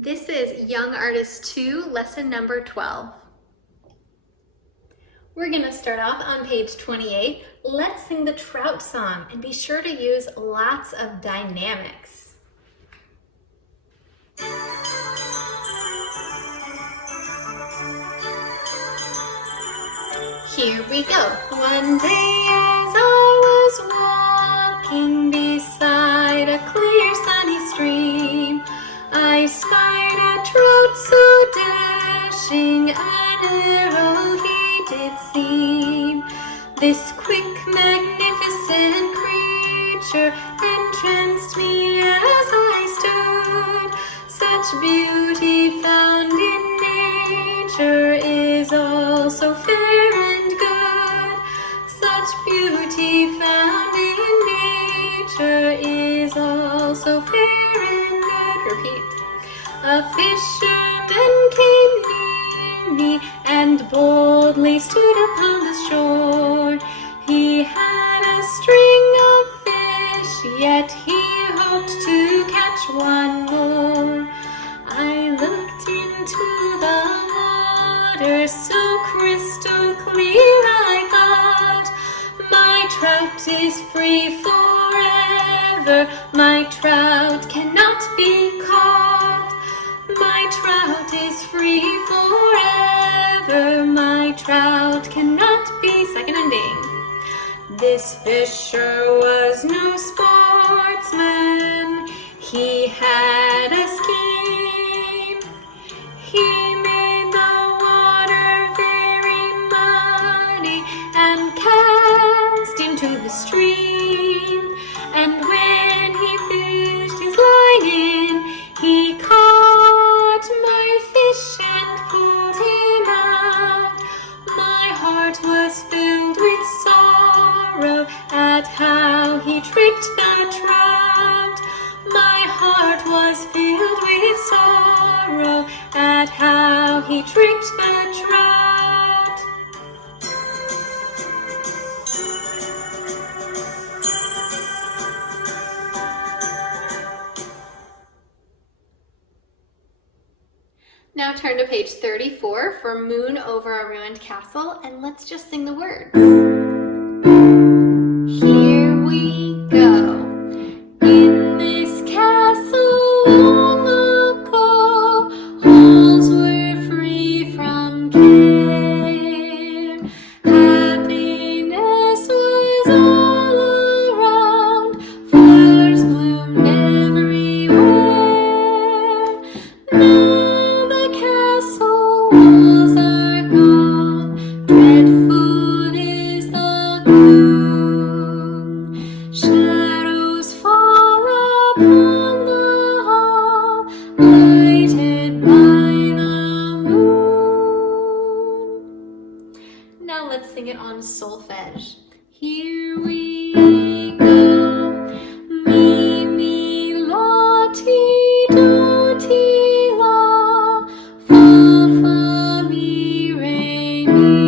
This is Young Artist 2, lesson number 12. We're going to start off on page 28. Let's sing the trout song and be sure to use lots of dynamics. Here we go. One day as I was walking beside a clear sunny stream, I spied a trout so dashing, an arrow he did seem. This quick, magnificent creature entranced me as I stood. Such beauty found in nature is also fair and good. Such beauty found in nature is also fair and good. Repeat. A fisherman came near me and boldly stood upon the shore. He had a string of fish, yet he hoped to catch one more. I looked into the water so crystal clear, I thought, my trout is free forever, my trout cannot be caught. My trout is free forever, my trout cannot be. Second ending. This fisher was no sportsman, he had a scheme. He made the water very muddy and cast into the stream. And when he fished his line in, he caught my fish and pulled him out. My heart was filled with sorrow at how he tricked the trout. My heart was filled with sorrow at how he tricked the trout. Now turn to page 34 for Moon Over a Ruined Castle, and let's just sing the words. Here we go. In this castle long ago, halls were free from care. Happiness was all around, flowers bloomed everywhere. Walls are gone, dreadful is the gloom. Shadows fall upon the hall, lighted by the moon. Now let's sing it on solfege. Here we go. Mi, mi, la, ti, do, ti, la. Fa, fa, mi, re, mi.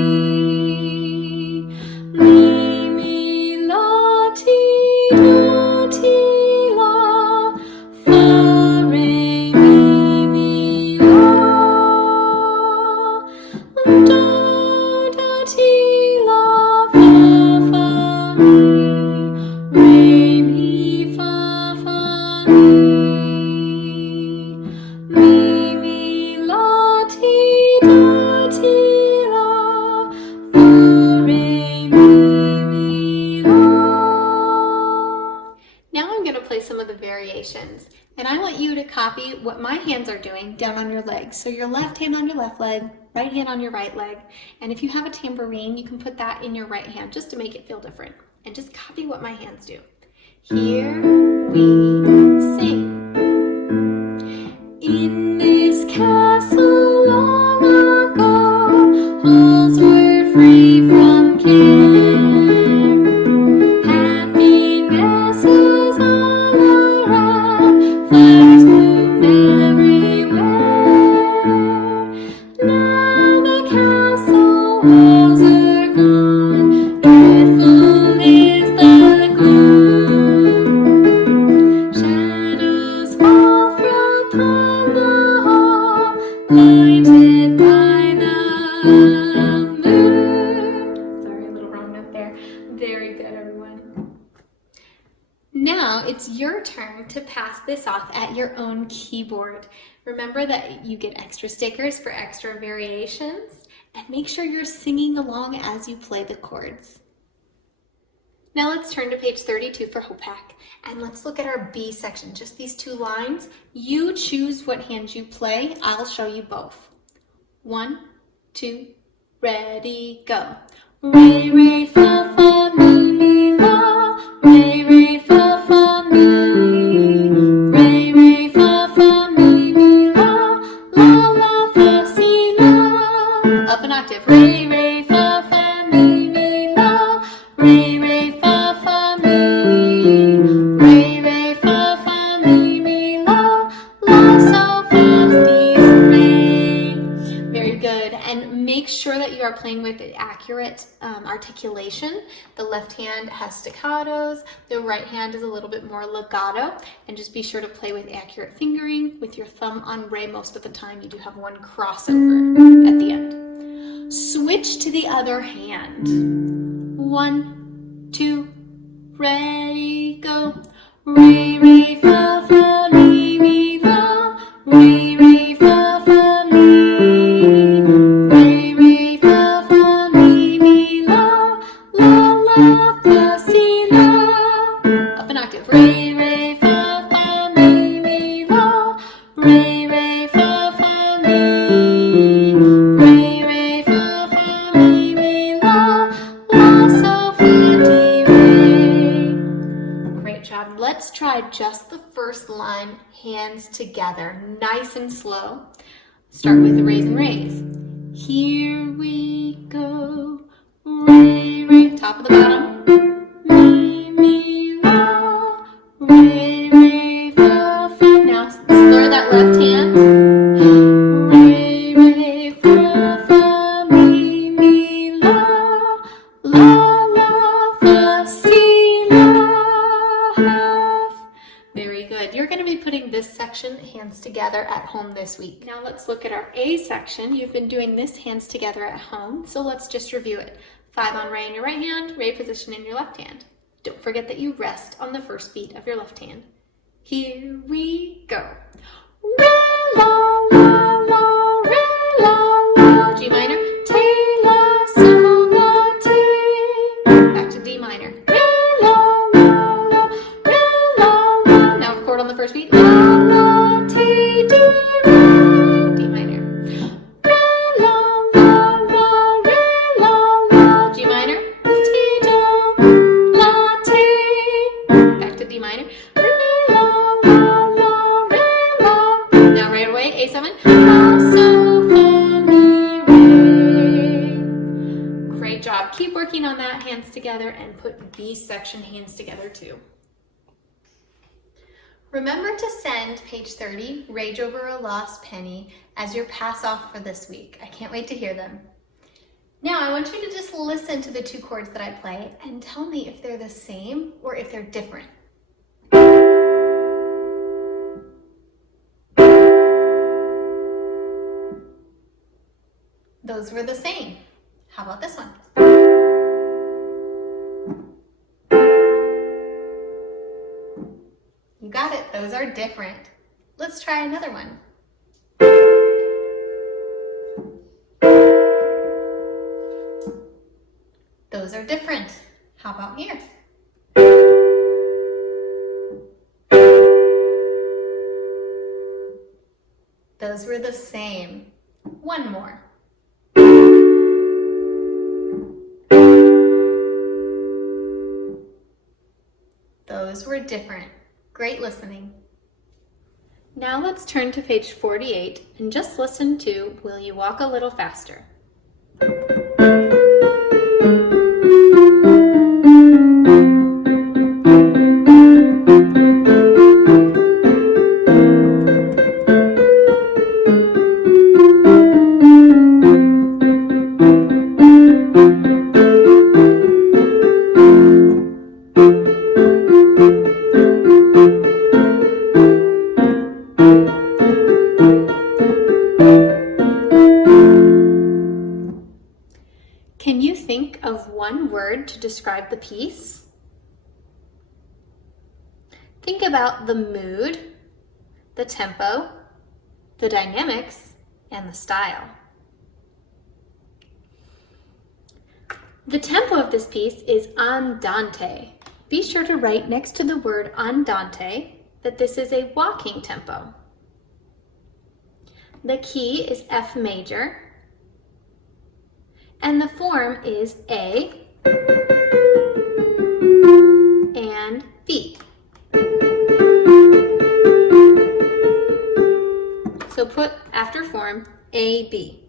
Mi, mi, la, ti, do, ti, la. Fa, re, mi, la. Do, do, ti, la. Fa, fa, mi. Re, mi, fa, fa, mi. Mi, mi, la, ti, do, ti, la. Fa, re, mi, la. Now I'm going to play some of the variations, and I want you to copy what my hands are doing down on your legs. So your left hand on your left leg, right hand on your right leg, and if you have a tambourine, you can put that in your right hand just to make it feel different. And just copy what my hands do. Here we sing. In this castle long ago, halls were free from care. Happiness was all around, flowers bloomed everywhere. Now the castle walls are gone, dreadful is the gloom. Shadows fall from the lighted by the moon. Sorry, a little wrong note there. Very good, everyone. Now it's your turn to pass this off at your own keyboard. Remember that you get extra stickers for extra variations, and make sure you're singing along as you play the chords. Now let's turn to page 32 for Hopak, and let's look at our B section, just these two lines. You choose what hand you play. I'll show you both. 1, 2, ready, go. Re, re, fa, fa, mi, mi, la. Re, re, fa, fa, mi. Re, re, fa, fa, mi, mi, la. La, la, fa, si, la. Up an octave. Re, re, fa, fa, mi, mi, la. Re, re, fa, fa, mi. Re, re, fa, fa, mi, mi, la. La, sol, fa, di, re. Very good. And make sure that you are playing with accurate articulation. The left hand has staccatos, the right hand is a little bit more legato, and just be sure to play with accurate fingering with your thumb on re most of the time. You do have one crossover at the end. Switch to the other hand. 1, 2, ready, go. Re, re, fa, fa, mi, mi, la. Re, re, fa, fa, mi. Re, re, fa, fa, mi, mi, la. La, la, fa, si, la. Up an octave. Re, re, fa, fa, mi, mi, la. Re, re, fa, fa, mi. Re, re, fa, fa, mi, mi, la. La, sol, fa, di, re. Great job. Let's try just the first line, hands together, nice and slow. Start with the raise and raise. Here we go. Re, re, top of the bottom. Mi, mi, la. Re, re, fa, fa. Now slur that left hand. Re, re, fa, fa, mi, mi, la. La, la, fa, si, la, half. Very good. You're going to be putting this section, hands together, at home this week. Now let's look at our A section. You've been doing this hands together at home, so let's just review it. 5 on re in your right hand, re position in your left hand. Don't forget that you rest on the first beat of your left hand. Here we go. Re, la, la, la, re, la, la. G minor. Te, la, sol, la, te. Back to D minor. Re, la, la, la, re, la, la. Now a chord on the first beat. La, la, te, di, re. D minor. Re, la, la, la, re, la, la. G minor. Ti, do, la, te. Back to D minor. Re, la, la, la, re, la. Now right away, A7. La, sol, fa, mi, re. Great job. Keep working on that hands together, and put B section hands together too. Remember to send page 30, Rage Over a Lost Penny, as your pass off for this week. I can't wait to hear them. Now I want you to just listen to the 2 chords that I play and tell me if they're the same or if they're different. Those were the same. How about this one? You got it. Those are different. Let's try another one. Those are different. How about here? Those were the same. One more. Those were different. Great listening. Now let's turn to page 48 and just listen to Will You Walk a Little Faster? word to describe the piece. Think about the mood, the tempo, the dynamics, and the style. The tempo of this piece is andante. Be sure to write next to the word andante that this is a walking tempo. The key is F major, and the form is A and B. So put after form A, B.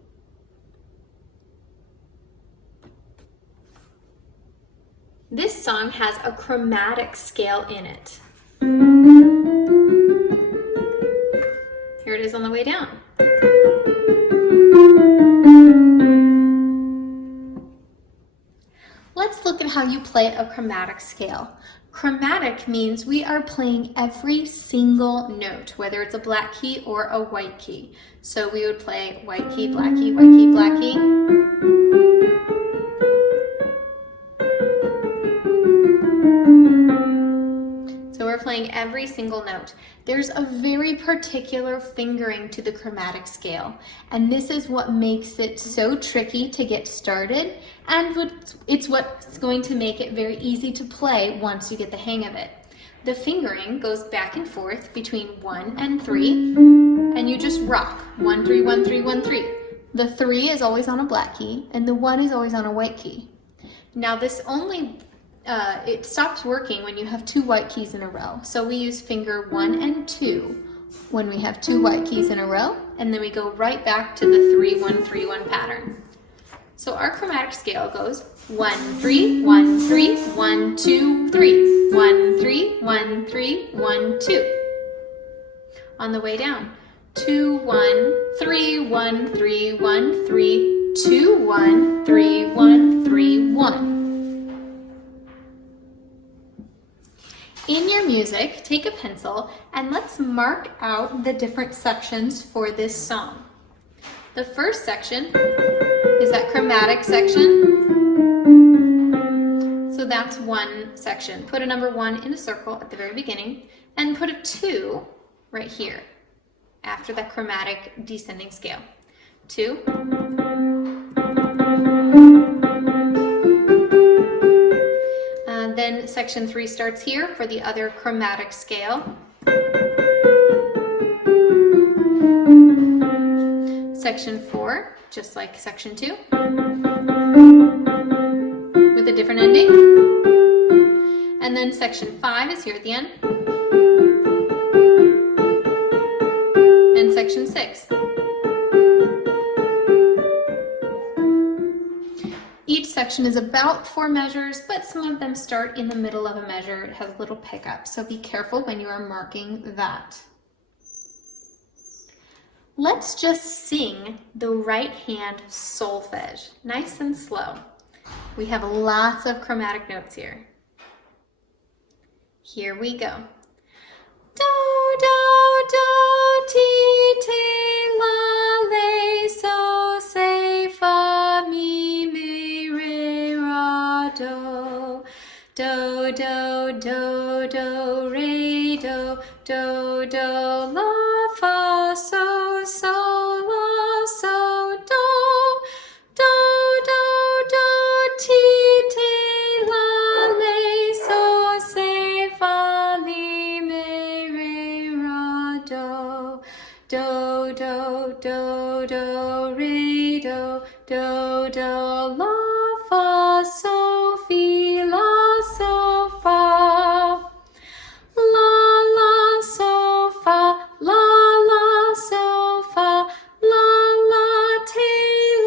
This song has a chromatic scale in it. Here it is on the way down. Let's look at how you play a chromatic scale. Chromatic means we are playing every single note, whether it's a black key or a white key. So we would play white key, black key, white key, black key. So we're playing every single note. There's a very particular fingering to the chromatic scale, and this is what makes it so tricky to get started, and it's what's going to make it very easy to play once you get the hang of it. The fingering goes back and forth between 1 and 3, and you just rock 1, 3, 1, 3, 1, 3. The 3 is always on a black key, and the 1 is always on a white key. Now this only it stops working when you have 2 white keys in a row. So we use finger 1 and 2 when we have 2 white keys in a row, and then we go right back to the 3, 1, 3, 1 pattern. So our chromatic scale goes 1, 3, 1, 3, 1, 2, 3, 1, 3, 1, 3, 1, 2. On the way down, 2, 1, 3, 1, 3, 1, 3, 2, 1, 3, 1, 3, 1. In your music, take a pencil and let's mark out the different sections for this song. The first section is that chromatic section. So that's one section. Put a number 1 in a circle at the very beginning and put a 2 right here after the chromatic descending scale. 2. Then section 3 starts here for the other chromatic scale. Section 4, just like section 2, with a different ending. And then section 5 is here at the end. And section 6. Each section is about 4 measures, but some of them start in the middle of a measure. It has a little pickup, so be careful when you are marking that. Let's just sing the right hand solfege, nice and slow. We have lots of chromatic notes here. Here we go. Do, do, do, ti, ti, la, le, so, se, fa, mi, me, re, ra, do. Do, do, do, do, re, do, do, do, la, fa, so, so, la, so, do. Do, do, do, ti, ti, la, le, so, se, fa, mi, me, re, ra, do. Do, do, do, do, re, do, do, do, la, fa, so, fi, la, so, fa. La, la, so, fa, la, la, so, fa, la, la, ti,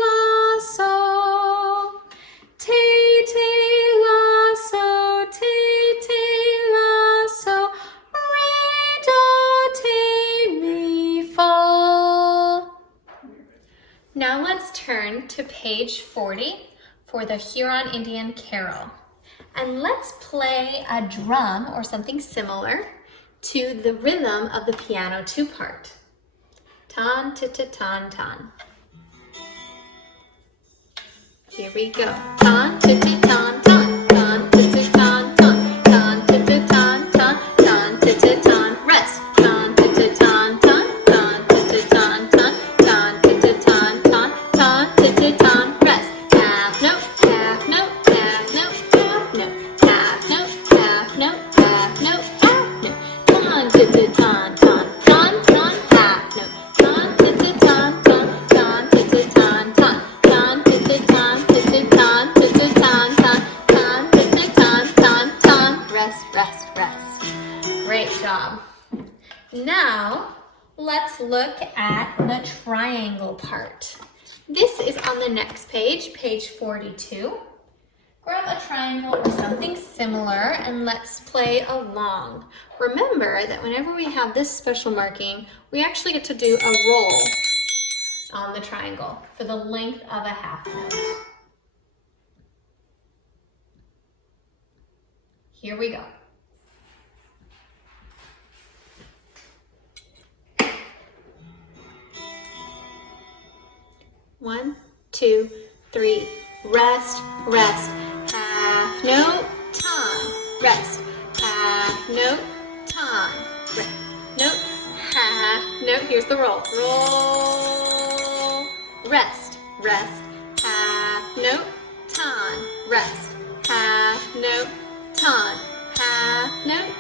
la, so. Ti, ti, la, so, ti, ti, la, so, re, do, ti, mi, fa. Now let's turn to page 40 for the Huron Indian Carol. And let's play a drum or something similar to the rhythm of the piano 2-part. Tan, ta, ta, tan, tan. Here we go. Tan, ta, ta, tan, tan. look at the triangle part. This is on the next page, page 42. Grab a triangle or something similar and let's play along. Remember that whenever we have this special marking, we actually get to do a roll on the triangle for the length of a half note. Here we go. One, two, three. Rest, rest. Half note, time. Rest. Half note, time. Rest. Note, half note. Here's the roll. Roll. Rest, rest. Half note, time. Rest. Half note, time. Half note,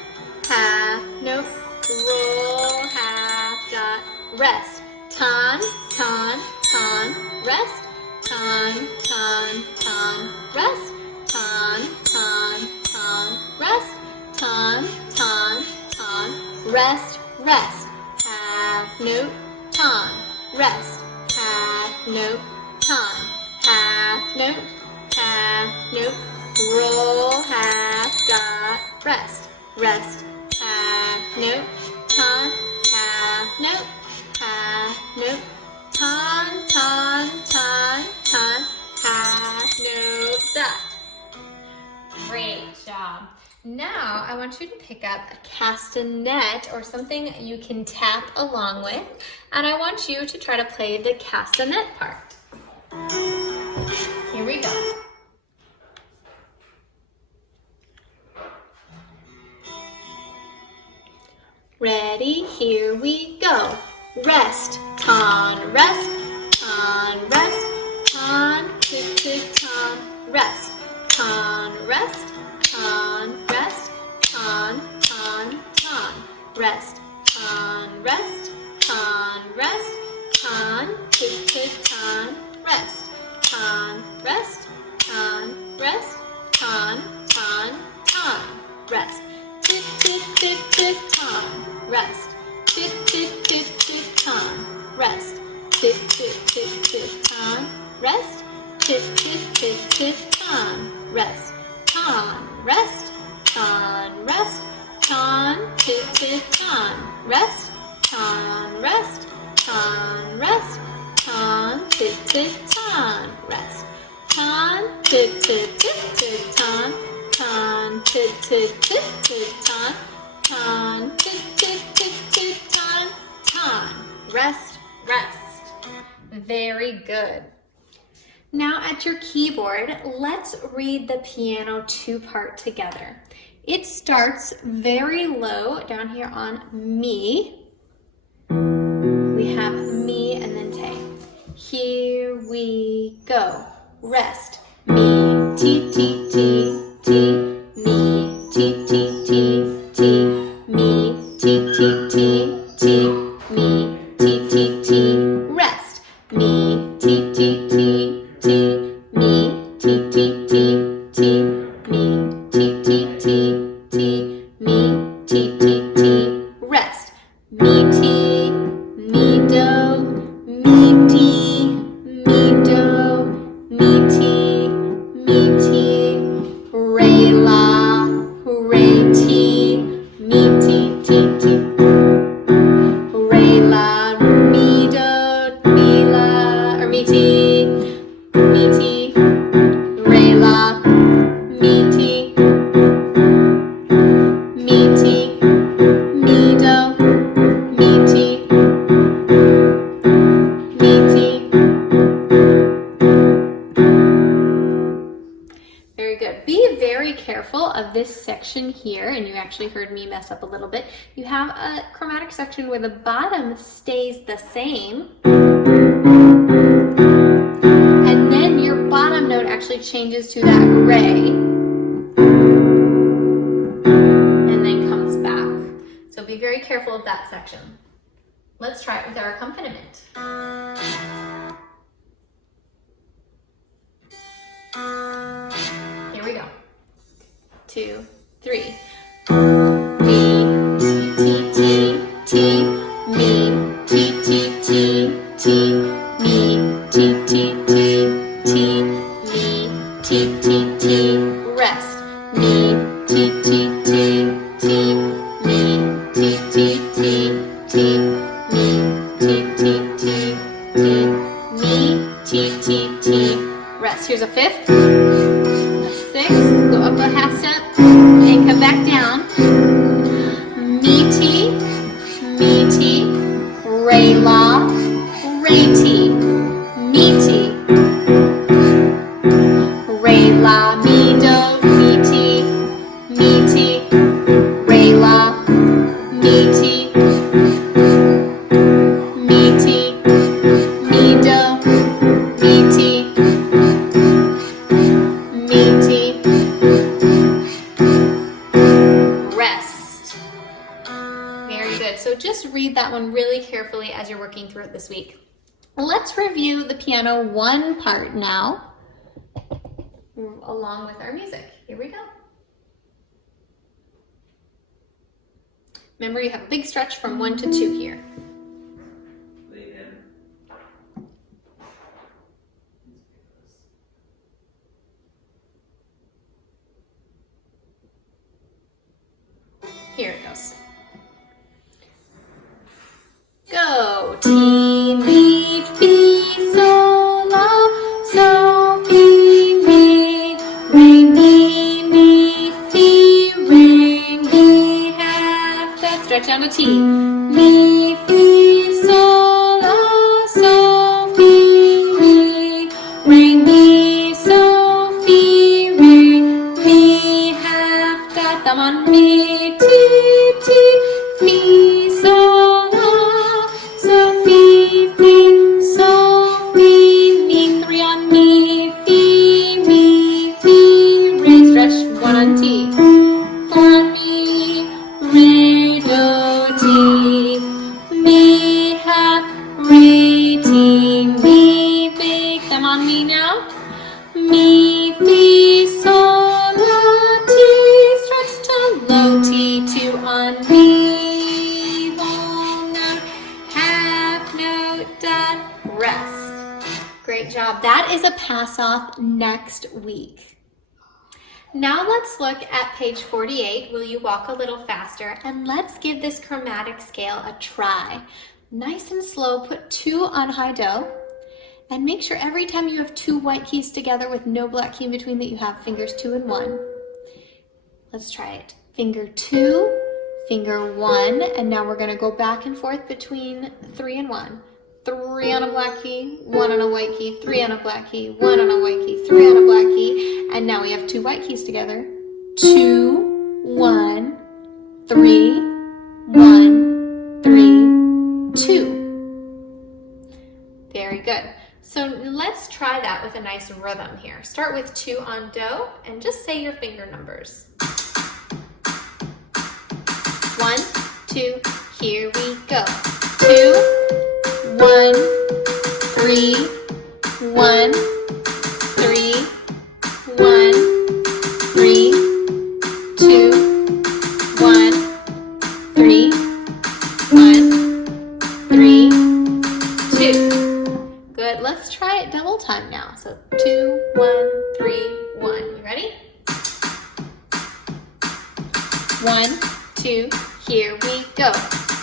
half note. Roll, half dot. Rest. Ton, ton, ton. Rest. Ton, ton, ton. Rest. Ton, ton, ton. Rest. Ton, ton, ton. Rest, rest. Half note, ton. Rest. Half note, ton. Half note, half note. Roll, half dot. Rest, rest. Half note, ton. Half note, half note. Ton, ton, ton, ton. Half note dot. Great job. Now I want you to pick up a castanet or something you can tap along with, and I want you to try to play the castanet part. Here we go. Ready, here we go. Rest, ton, rest, ton, rest, ton, tick, tick, ton, rest, ton, rest, ton, rest, ton, ton, ton, rest, ton, rest, ton, rest, ton, tick, tick, ton, rest, ton, rest, ton, rest, ton, ton, ton, rest, tick, tick, tick, tick, ton, rest. Tick, tick, tick, tick, ton, rest. Tick, tick, tick, tick, ton, rest. Tick, tick, tick, tick, ton, rest. Ton, rest. Ton, rest. Ton, tick, tick, ton, rest. Ton, rest. Ton, rest. Ton, tick, tick, ton, rest. Ton, tick, tick, tick, tick, ton. Ton, tick, tick, tick, tick, ton. Ton, tick, tick, tick, tick, ton, ton. Rest, rest. Very good. Now at your keyboard, let's read the piano 2-part together. It starts very low down here on mi. We have mi and then te. Here we go. Rest. Mi, ti, ti, ti, ti. Mi, ti, ti, ti, ti. Mi, ti, ti, ti, ti. Mi, ti, ti, ti. Rest. Mi, ti, ti, ti, ti. Mi, ti, ti, ti, ti. Mi, ti, ti, ti, ti. Mi, ti, ti, ti. Rest. Mi, ti, mi, do. Mi, ti, mi, do. Mi, ti, mi, ti. Re, la, re, ti. Mi, ti, ti, ti. Re, la, mi, do, mi, la, or mi, ti, mi, ti. Re, la, mi, ti. Mi, ti, mi, do, mi, ti. Mi, ti. Very good. Be very careful of this section here, and you actually heard me mess up a little bit. You have a chromatic section where the bottom stays the same, and then your bottom note actually changes to that re, and then comes back. So be very careful of that section. Let's try it with our accompaniment. Here we go. 2, 3. Mi, ti, ti, ti, ti. Mi, ti, ti, me, T, me, T, T, T, T, me, T, T, T, rest, me, T, T, T, T, me, T, T, T, T, me, T, T, T, T, me, T, T, T, rest. Here's a fifth, a sixth, go up a half step, and come back down. Me, T, re, la, re, T, me, T, re, la, mi, do, mi, T, re, la, mi, T, mi, T, mi, do, mi, T, mi, T, rest. Very good. So just read that one really carefully as you're working through it this week. Let's review the piano one part now, along with our music. Here we go. Remember, you have a big stretch from 1 to 2 here. Here it goes. Go. Ti, mi, fi, sol, la, sol, fi, mi, re, mi, fi, re, mi, half step. Stretch down to T. Mi, fi, sol, la, sol, fi, mi, re, mi, sol, fi, re, mi, half step. Thumb on mi, T, T, mi, sol, la, sol, fi, sol, fi, mi, 3 on mi, re, stretch 1 on T, 4 on mi, re, do, T, mi, half, re, T, mi, big, thumb on mi now, mi, fi, sol, la, T, stretch to low T, 2 on mi, long note, half note, done, rest. Great job. That is a pass off next week. Now let's look at page 48. Will you walk a little faster? And let's give this chromatic scale a try. Nice and slow, put 2 on high do. And make sure every time you have 2 white keys together with no black key in between that you have fingers 2 and 1. Let's try it. Finger 2, finger 1, and now we're gonna go back and forth between 3 and 1. 3 on a black key, 1 on a white key, 3 on a black key, 1 on a white key, 3 on a black key, and now we have 2 white keys together. 2, 1, 3, 1, 3, 2. Very good. So let's try that with a nice rhythm here. Start with 2 on do and just say your finger numbers. 1, 2, here we go. 2, 1, 3, 1, 3, 1, 3, 2, 1, 3, 1, 3, 2. Good. Let's try it double time now. So 2, 1, 3, 1. You ready? 1, 2, here we go.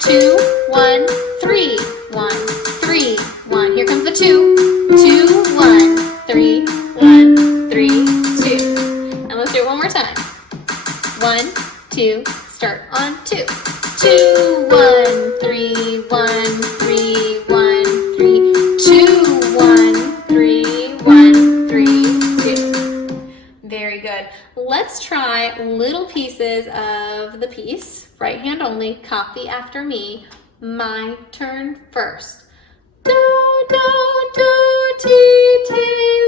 2, 1, 3, 1, 3, 1. Here comes the 2. 2, 1, 3, 1, 3, 2. And let's do it one more time. 1, 2, start on 2. 2, 1, 3, 1, 3, 1, 3, 2, 1, 3, 1, 3, 2. Very good. Let's try little pieces of the piece. Right hand only, copy after me. My turn first. Do, do, do, ti, te,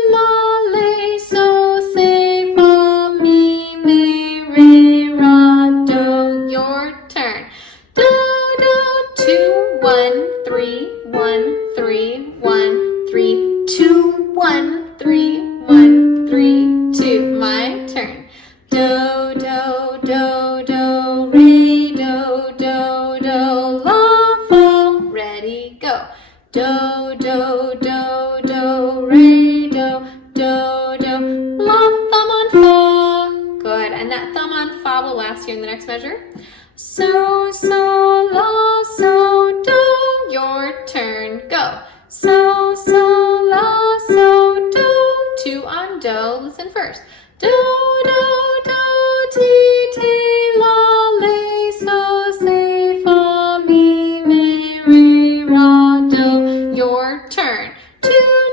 la, le, so, se, fa, mi, me, re, ra, do. Your turn. Do, do, 2, 1, 3, 1, 3, 1, 3, 2, 1, 3, 1, 3, 2. My turn. Do, do, do, do, re, do, do, do, la, fa. Ready, go. Do, do, do, do, re, do, do, do. La, thumb on fa. Good. And that thumb on fa will last here in the next measure. So, so, la, so, do. Your turn. Go. So, so, la, so, do. 2 on do. Listen first. Do, do, do, ti, ti, la, le, so, se, fa, mi, me, re, ra, do. Your turn. 2,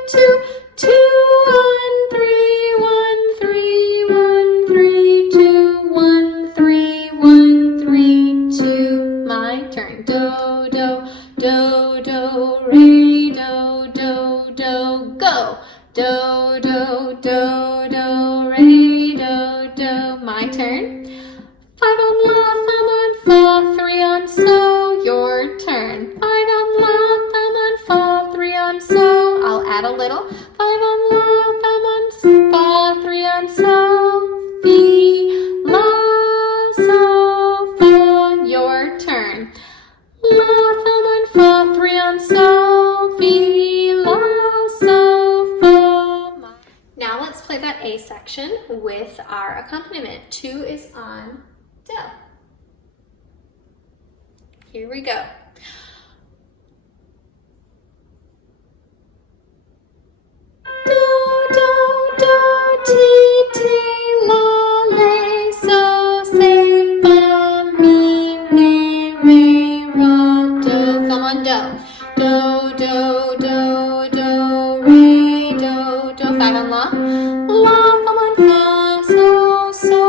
2, 2 on 3, 1, 3, 1, 3, 2, 1, 3, 1, 3, 2. My turn. Do, do, do, do, re, do, do, do, go. Do, do, do, do, re, do, do. My turn. 5 on la, thumb on fa, 3 on so. Your turn. 5 on la, thumb on fa, 3 on so. I'll add a little. 5 on la, thumb on fa, 3 on so. Fi, la, so, fa. Your turn. La, thumb on fa, 3 on so. Fi, la, so, fa. Now let's play that A section with our accompaniment. 2 is on do. Here we go. Do, do, do, ti, ti, la, le, so, se, fa, mi, me, re, ra, do. Thumb on do. Do, do, do, do, re, do, do. 5 on la. La, thumb on fa, so, so,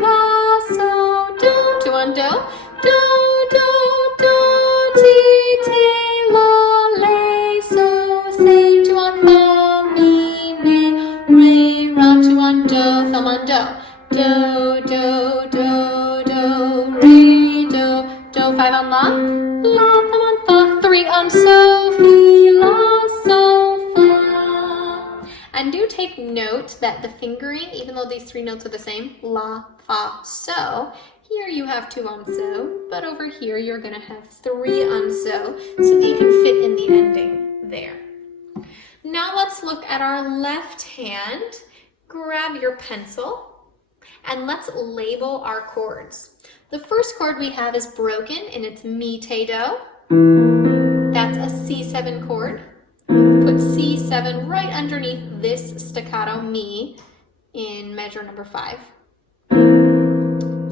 la, so, do. 2 on do. Do, do, do, ti, ti, la, le, so, se. 2 on fa, mi, me, re, ra. 2 on do. Thumb on do. Do, do, do, do, re, do, do. 5 on la. La, thumb on fa. 3 on so, fi, la, so, fa. And do take note that the fingering, even though these 3 notes are the same, la, fa, so, here you have 2 on so, but over here you're going to have 3 on so that you can fit in the ending there. Now let's look at our left hand. Grab your pencil and let's label our chords. The first chord we have is broken and it's mi, te, do. That's a C7 chord. Put C7 right underneath this staccato mi in measure number 5.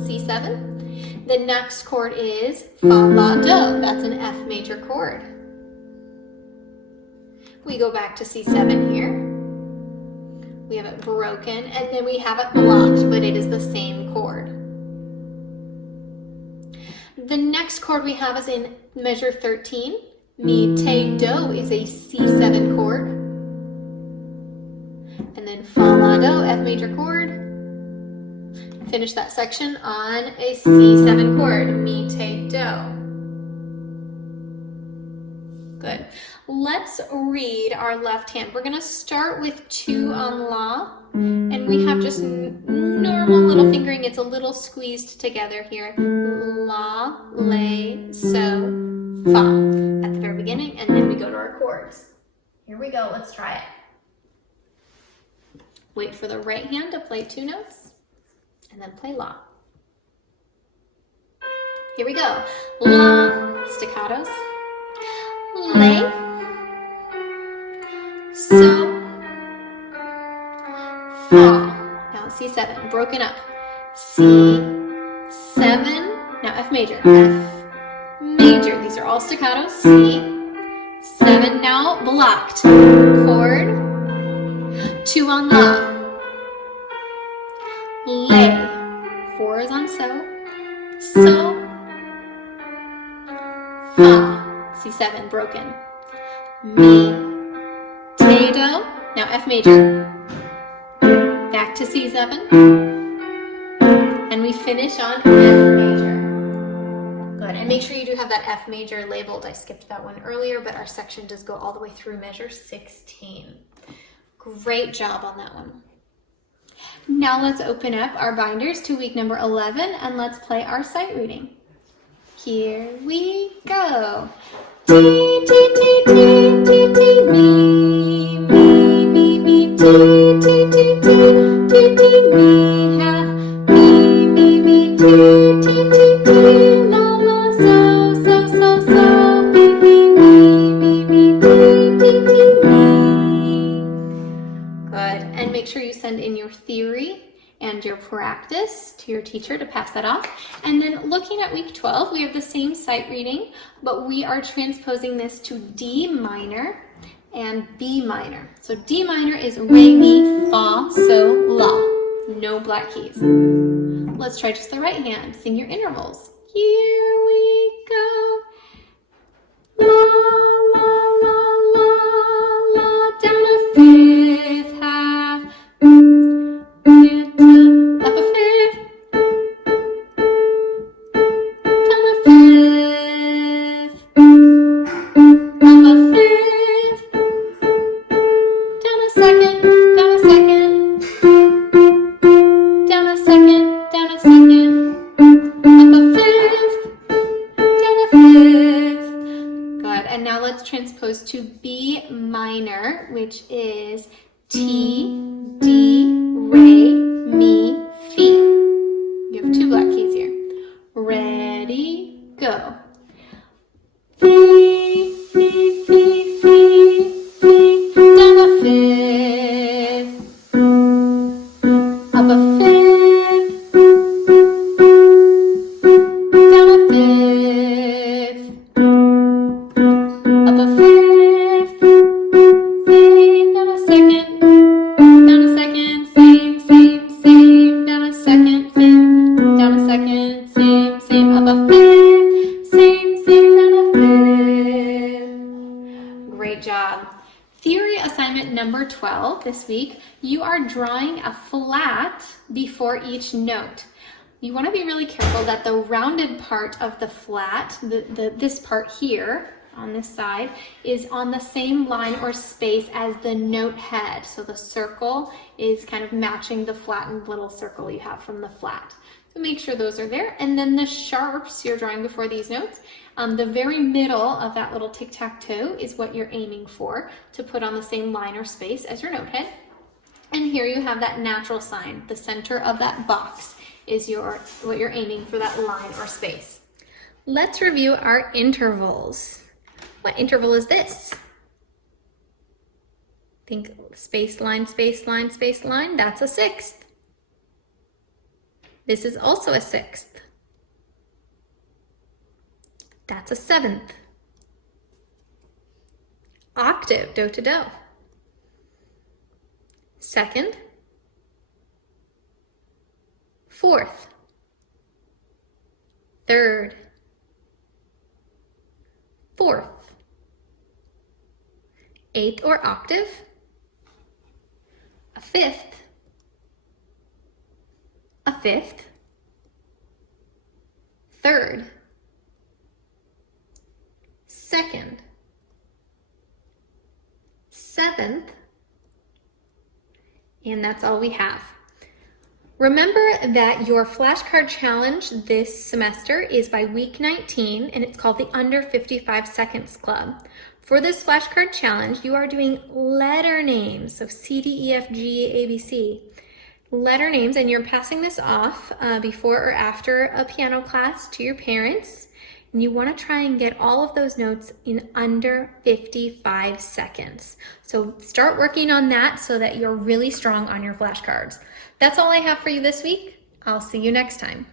C7. The next chord is fa, la, do. That's an F major chord. We go back to C7 here. We have it broken and then we have it blocked, but it is the same chord. The next chord we have is in measure 13. Mi, te, do is a C7 chord. And then fa, la, do, F major chord. Finish that section on a C7 chord. Mi, te, do. Good. Let's read our left hand. We're going to start with 2 on la. And we have just normal little fingering. It's a little squeezed together here. La, le, so, fa at the very beginning, and then we go to our chords. Here we go. Let's try it. Wait for the right hand to play 2 notes, and then play la. Here we go. La, staccatos. Le, so, fa. Now C7, broken up. C7, now F major. F major, these are all staccatos. C7, now blocked. Chord, 2 on la. Le, 4 is on so. So, fa, C7, broken. Mi, te, do, now F major. Back to C7. And we finish on F major. Good, and make sure you do have that F major labeled. I skipped that one earlier, but our section does go all the way through measure 16. Great job on that one. Now let's open up our binders to week number 11 and let's play our sight reading. Here we go. T, T, T, T, T, T, me, me, me, me, T, T, T, T, T, T, me, half, me, me, T, T, T, T, la, la, so, so, so, so, me, T, T, T, me. Good, and make sure you send in your theory and your practice to your teacher to pass that off. And then looking at week 12, we have the same sight reading, but we are transposing this to D minor and B minor. So D minor is re, mi, fa, so, la. No black keys. Let's try just the right hand. Sing your intervals. Here we go. La, la, la, la, la, down a fifth half. Up a fifth, down a fifth, up a fifth, down a second, down a second, down a second, down a second, up a fifth, down a fifth. Good, and now let's transpose to B minor, which is T, D, re, mi, fi. You have two black keys here. Ready, go. Fi, fi, fi, fi, fi. Down a fifth. Up a fifth. Down a fifth. Up a fifth. Same, down a second. Down a second, same, same, same, down a second, same, down a second, same, same, up a fifth, same, same, down a fifth. Great job. Theory assignment number 12 this week, you are drawing a flat before each note. You want to be really careful that the rounded part of the flat, this part here, on this side, is on the same line or space as the note head. So the circle is kind of matching the flattened little circle you have from the flat. So make sure those are there. And then the sharps you're drawing before these notes, the very middle of that little tic-tac-toe is what you're aiming for to put on the same line or space as your note head. And here you have that natural sign. The center of that box is what you're aiming for, that line or space. Let's review our intervals. What interval is this? Think space line, space line, space line. That's a sixth. This is also a sixth. That's a seventh. Octave, do to do. Second. Fourth. Third. Fourth. Eighth or octave, a fifth, third, second, seventh, and that's all we have. Remember that your flashcard challenge this semester is by week 19, and it's called the Under 55 Seconds Club. For this flashcard challenge, you are doing letter names of C, D, E, F, G, A, B, C. Letter names, and you're passing this off before or after a piano class to your parents. And you want to try and get all of those notes in under 55 seconds. So start working on that so that you're really strong on your flashcards. That's all I have for you this week. I'll see you next time.